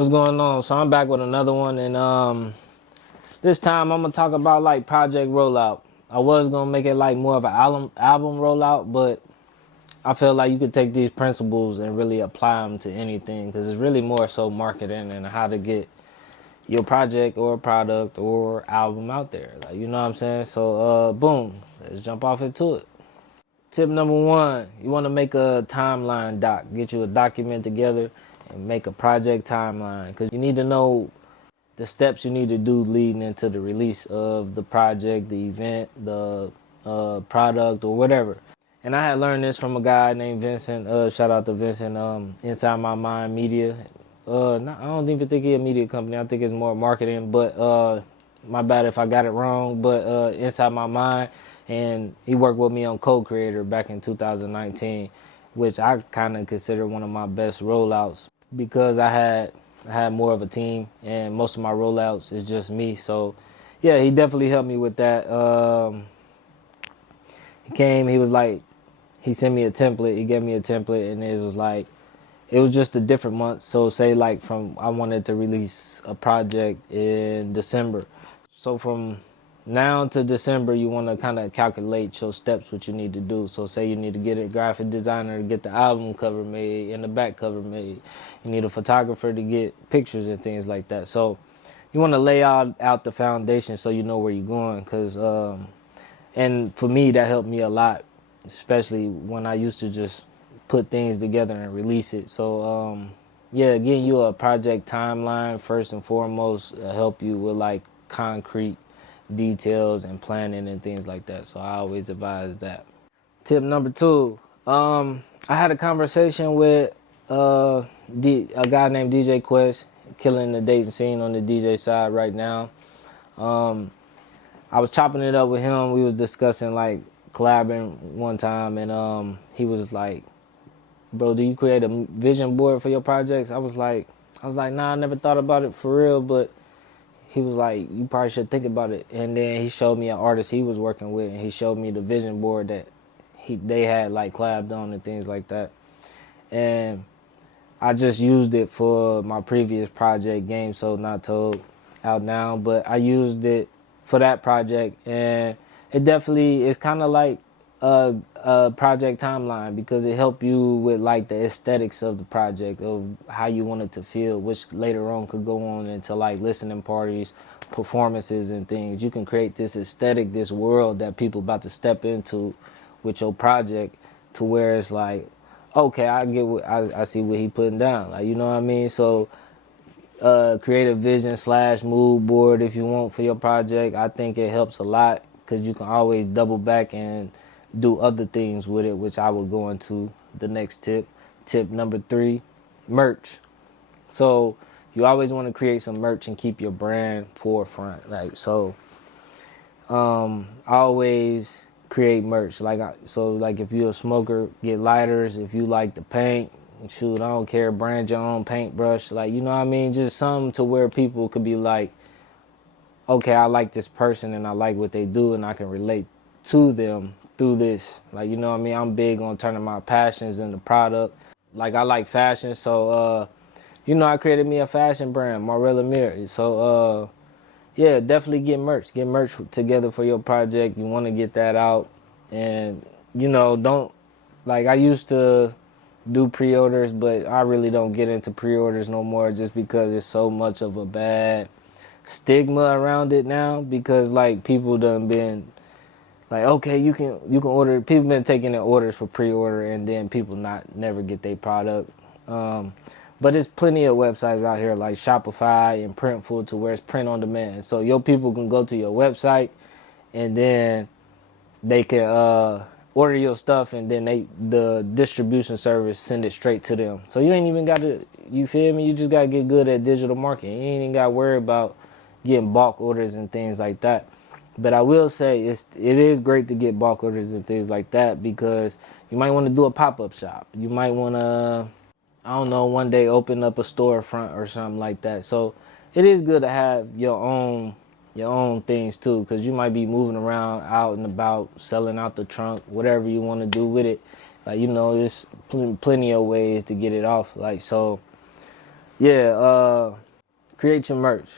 What's going on? So I'm back with another one, and this time I'm gonna talk about like project rollout. I was gonna make it like more of an album rollout, but I feel like you could take these principles and really apply them to anything because it's really more so marketing and how to get your project or product or album out there. Like, you know what I'm saying? So boom, let's jump off into it. Tip number one, you want to make a timeline doc. Get you a document together and make a project timeline because you need to know the steps you need to do leading into the release of the project, the event, the product, or whatever. And I had learned this from a guy named Vincent. Shout out to Vincent, Inside My Mind Media. I don't even think he's a media company. I think it's more marketing, but my bad if I got it wrong. But Inside My Mind, and he worked with me on Code Creator back in 2019, which I kind of consider one of my best rollouts because I had more of a team, and most of my rollouts is just me. So, yeah, he definitely helped me with that. He came, he sent me a template. He gave me a template, and it was just a different month. So, say like I wanted to release a project in December. So from now to December, you want to kind of calculate your steps, what you need to do. So say you need to get a graphic designer to get the album cover made and the back cover made. You need a photographer to get pictures and things like that. So you want to lay out the foundation so you know where you're going. And for me, that helped me a lot, especially when I used to just put things together and release it. So yeah, getting you a project timeline first and foremost help you with like concrete details and planning and things like that. So I always advise that. Tip number two, I had a conversation with a guy named DJ Quest, killing the dating scene on the DJ side right now. I was chopping it up with him. We was discussing like collabing one time, and he was like, "Bro, do you create a vision board for your projects?" I was like, "Nah, I never thought about it for real," but he was like, "You probably should think about it." And then he showed me an artist he was working with, and he showed me the vision board that they had like collabed on and things like that. And I just used it for my previous project, Game Sold Not Told, out now. But I used it for that project, and it definitely is kind of like a project timeline because it helped you with like the aesthetics of the project, of how you want it to feel, which later on could go on into like listening parties, performances and things. You can create this aesthetic, this world that people about to step into with your project, to where it's like, okay, I get what I see what he putting down, like, you know what I mean? So create a vision / mood board if you want for your project. I think it helps a lot because you can always double back and do other things with it, which I will go into the next tip. Tip number 3, merch. So you always want to create some merch and keep your brand forefront. Like, so I always create merch. Like if you're a smoker, get lighters. If you like the paint, shoot, I don't care, brand your own paintbrush. Like, you know what I mean? Just something to where people could be like, okay, I like this person and I like what they do and I can relate to them through this. Like, you know what I mean? I'm big on turning my passions into product. Like, I like fashion, so I created me a fashion brand, Marilla Mir. So yeah, definitely get merch. Get merch together for your project. You want to get that out, and don't, like, I used to do pre-orders, but I really don't get into pre-orders no more just because it's so much of a bad stigma around it now, because like people done been like, okay, you can order. People been taking their orders for pre-order, and then people never get their product. But there's plenty of websites out here like Shopify and Printful to where it's print on demand. So your people can go to your website, and then they can order your stuff, and then the distribution service send it straight to them. So you ain't even got to, you feel me? You just got to get good at digital marketing. You ain't even got to worry about getting bulk orders and things like that. But I will say it is great to get bulk orders and things like that, because you might want to do a pop-up shop. You might want to, I don't know, one day open up a storefront or something like that. So it is good to have your own things too, because you might be moving around out and about, selling out the trunk, whatever you want to do with it. Like, there's plenty of ways to get it off. Like, so Yeah, create your merch.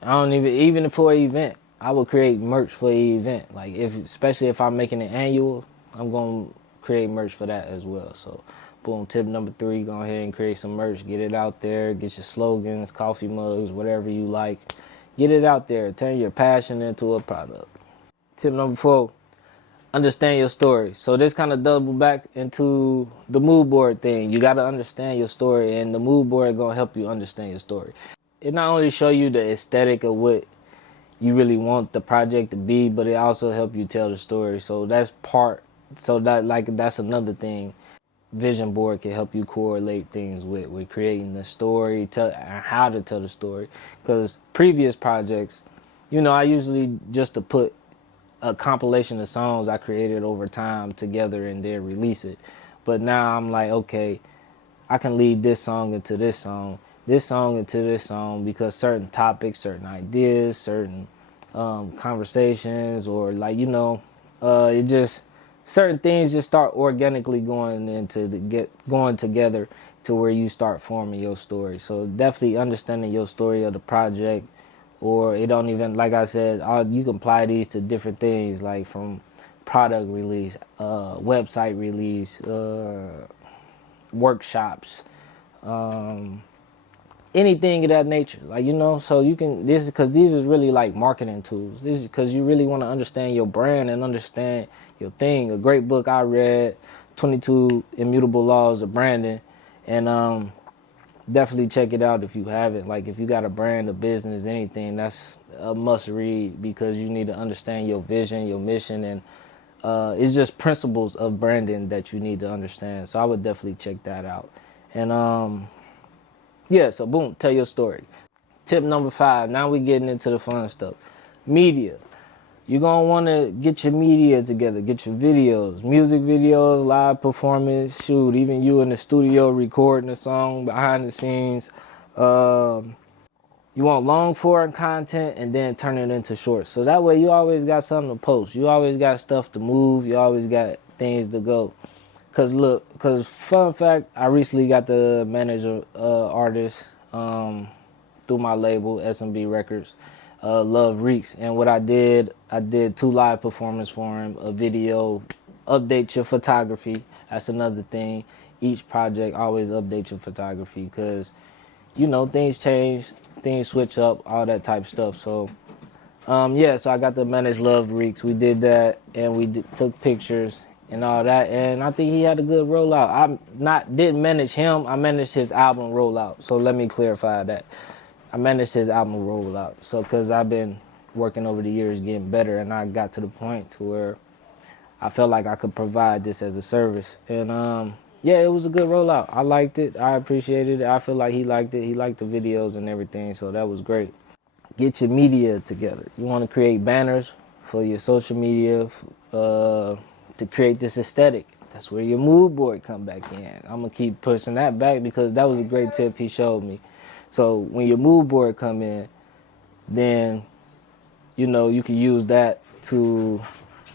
I don't even for an event, I would create merch for an event. Like especially if I'm making an annual, I'm gonna create merch for that as well. So, boom. Tip number 3: go ahead and create some merch. Get it out there. Get your slogans, coffee mugs, whatever you like. Get it out there. Turn your passion into a product. Tip number 4: understand your story. So this kind of double back into the mood board thing. You got to understand your story, and the mood board gonna help you understand your story. It not only show you the aesthetic of what you really want the project to be, but it also help you tell the story. So that's that's another thing. Vision board can help you correlate things with creating the story, how to tell the story. Because previous projects, I usually just to put a compilation of songs I created over time together and then release it. But now I'm like, okay, I can lead this song into this song into this song, because certain topics, certain ideas, certain conversations, or it just certain things just start organically going together to where you start forming your story. So definitely understanding your story of the project, or it don't even, like I said, you can apply these to different things, like from product release, website release, workshops, anything of that nature. So you can, this is because these is really like marketing tools. This is because you really want to understand your brand and understand your thing. A great book I read, 22 Immutable Laws of Branding, and definitely check it out if you haven't. Like if you got a brand, a business, anything, that's a must read, because you need to understand your vision, your mission, and it's just principles of branding that you need to understand. So I would definitely check that out. And so boom, tell your story. Tip number 5, now we getting into the fun stuff. Media. You're going to want to get your media together. Get your videos, music videos, live performance, shoot, even you in the studio recording a song behind the scenes. You want long form content and then turn it into shorts. So that way you always got something to post. You always got stuff to move. You always got things to go. Because fun fact, I recently got to manage an artist through my label, SMB Records. Love Reeks, and what I did 2 live performances for him, a video, update your photography. That's another thing. Each project always update your photography, because things change, things switch up, all that type of stuff. So so I got to manage Love Reeks. We did that, and we took pictures and all that, and I think he had a good rollout. Didn't manage him, I managed his album rollout. So let me clarify that. I managed his album rollout. So, because I've been working over the years getting better, and I got to the point to where I felt like I could provide this as a service. And it was a good rollout. I liked it. I appreciated it. I feel like he liked it. He liked the videos and everything, so that was great. Get your media together. You want to create banners for your social media to create this aesthetic. That's where your mood board come back in. I'm going to keep pushing that back, because that was a great tip he showed me. So when your mood board come in, then, you can use that to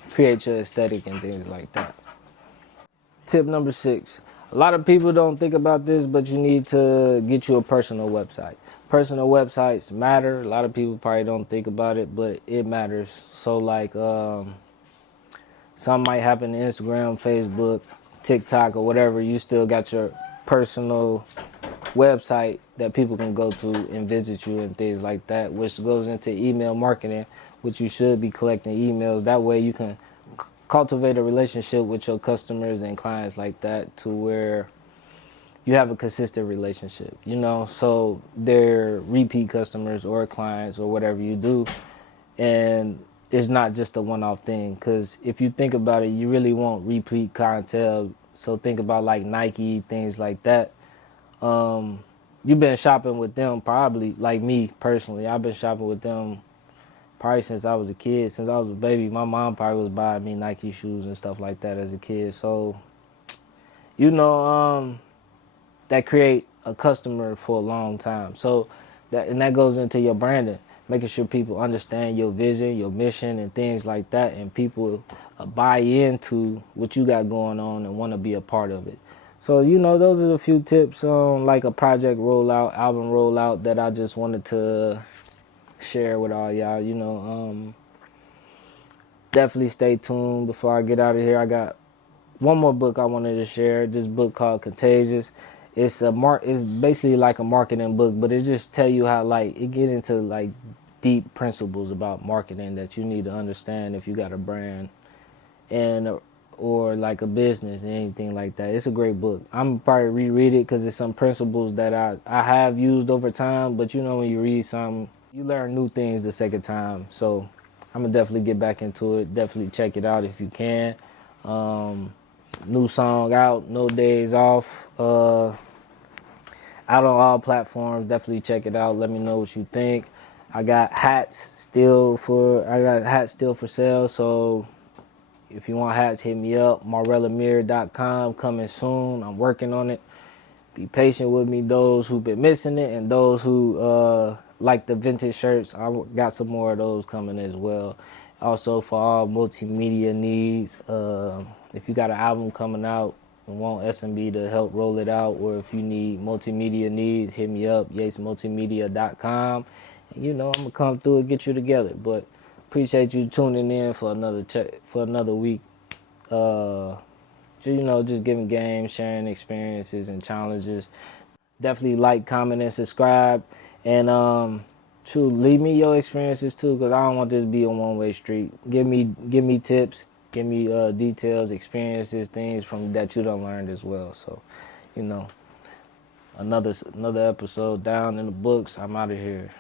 create your aesthetic and things like that. Tip number 6. A lot of people don't think about this, but you need to get you a personal website. Personal websites matter. A lot of people probably don't think about it, but it matters. So like, something might happen to Instagram, Facebook, TikTok, or whatever. You still got your personal website that people can go to and visit you and things like that, which goes into email marketing, which you should be collecting emails. That way you can cultivate a relationship with your customers and clients like that, to where you have a consistent relationship, so they're repeat customers or clients or whatever you do. And it's not just a one-off thing, because if you think about it, you really want repeat clientele. So think about like Nike, things like that. You've been shopping with them probably, like me personally, I've been shopping with them probably since I was a kid. Since I was a baby, my mom probably was buying me Nike shoes and stuff like that as a kid. So, that create a customer for a long time. So that goes into your branding, making sure people understand your vision, your mission, and things like that, and people buy into what you got going on and want to be a part of it. So, you know, those are a few tips on like a project rollout, album rollout that I just wanted to share with all y'all. You know, definitely stay tuned. Before I get out of here, I got one more book I wanted to share. This book called Contagious. It's basically like a marketing book, but it just tell you how like it get into like deep principles about marketing that you need to understand if you got a brand and or like a business and anything like that. It's a great book. I'm probably reread it because it's some principles that I have used over time. But you know, when you read something, you learn new things the second time. So I'm gonna definitely get back into it. Definitely check it out if you can. New song out, No Days Off. Out on all platforms. Definitely check it out. Let me know what you think. I got hats still for sale. So if you want hats, hit me up. MarellaMirror.com, coming soon. I'm working on it. Be patient with me, those who've been missing it, and those who like the vintage shirts. I got some more of those coming as well. Also, for all multimedia needs, if you got an album coming out and want SMB to help roll it out, or if you need multimedia needs, hit me up, yatesmultimedia.com. And you know, I'm going to come through and get you together. But appreciate you tuning in for another week. You know, just giving games, sharing experiences and challenges. Definitely like, comment, and subscribe. And leave me your experiences too, because I don't want this to be a one-way street. Give me tips, give me details, experiences, things from that you done learned as well. So, you know, another episode down in the books. I'm out of here.